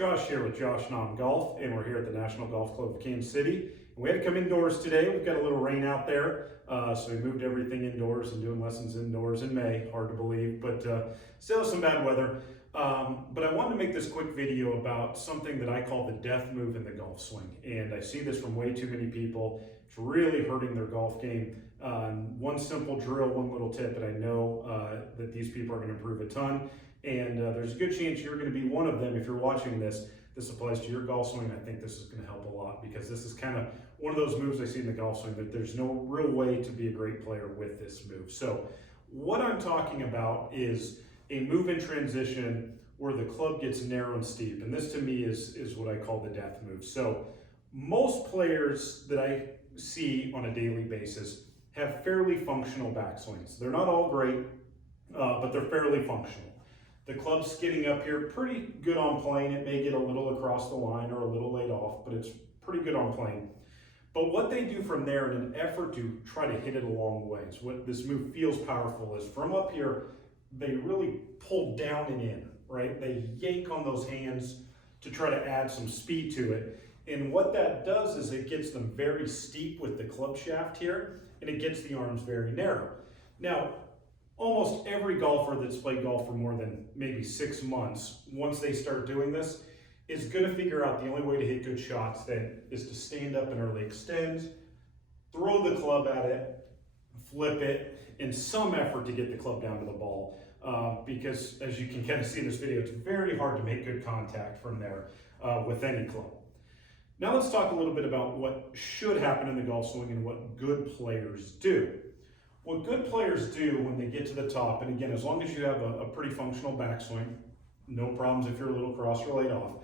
Josh here with Josh Nom Golf, and we're here at the National Golf Club of Kansas City. And we had to come indoors today. We've got a little rain out there, so we moved everything indoors and doing lessons indoors in May. Hard to believe, but still some bad weather. But I wanted to make this quick video about something that I call the death move in the golf swing. And I see this from way too many people. It's really hurting their golf game. One simple drill, one little tip, and I know that these people are going to improve a ton. And there's a good chance you're going to be one of them if you're watching this. This applies to your golf swing. I think this is going to help a lot because this is kind of one of those moves I see in the golf swing that there's no real way to be a great player with this move. So what I'm talking about is a move in transition where the club gets narrow and steep. And this to me is what I call the death move. So most players that I see on a daily basis have fairly functional backswings. They're not all great, but they're fairly functional. The club's skidding up here, pretty good on plane. It may get a little across the line or a little laid off, but it's pretty good on plane. But what they do from there in an effort to try to hit it a long ways, what this move feels powerful is from up here, they really pull down and in, right? They yank on those hands to try to add some speed to it. And what that does is it gets them very steep with the club shaft here, and it gets the arms very narrow. Now, almost every golfer that's played golf for more than maybe 6 months, once they start doing this, is going to figure out the only way to hit good shots then is to stand up and early extend, throw the club at it, flip it, in some effort to get the club down to the ball. Because as you can kind of see in this video, it's very hard to make good contact from there with any club. Now let's talk a little bit about what should happen in the golf swing and what good players do. What good players do when they get to the top, and again, as long as you have a pretty functional backswing, no problems if you're a little cross or laid off.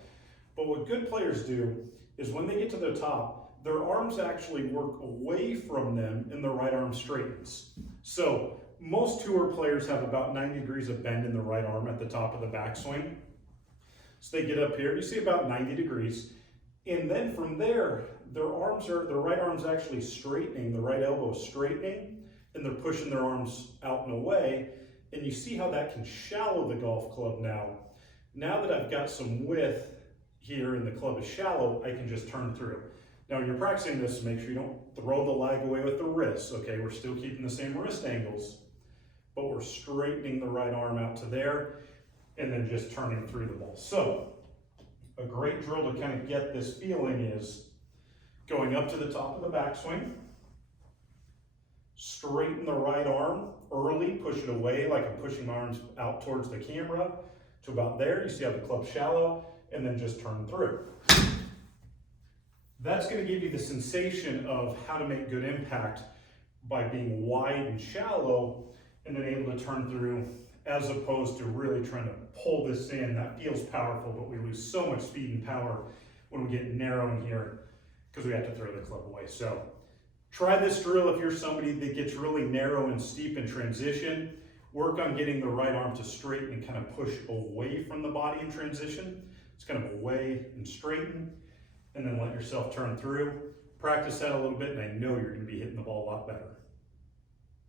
But what good players do is when they get to the top, their arms actually work away from them and the right arm straightens. So most tour players have about 90 degrees of bend in the right arm at the top of the backswing. So they get up here, you see about 90 degrees. And then from there, their right arm's actually straightening, the right elbow is straightening, and they're pushing their arms out and away. And you see how that can shallow the golf club now. Now that I've got some width here and the club is shallow, I can just turn through. Now when you're practicing this, make sure you don't throw the lag away with the wrists, okay? We're still keeping the same wrist angles, but we're straightening the right arm out to there and then just turning through the ball. So a great drill to kind of get this feeling is going up to the top of the backswing, straighten the right arm early, push it away like I'm pushing my arms out towards the camera to about there. You see how the club's shallow, and then just turn through. That's going to give you the sensation of how to make good impact by being wide and shallow and then able to turn through as opposed to really trying to pull this in. That feels powerful, but we lose so much speed and power when we get narrow in here because we have to throw the club away. So try this drill if you're somebody that gets really narrow and steep in transition. Work on getting the right arm to straighten and kind of push away from the body in transition. It's kind of away and straighten, and then let yourself turn through. Practice that a little bit, and I know you're going to be hitting the ball a lot better.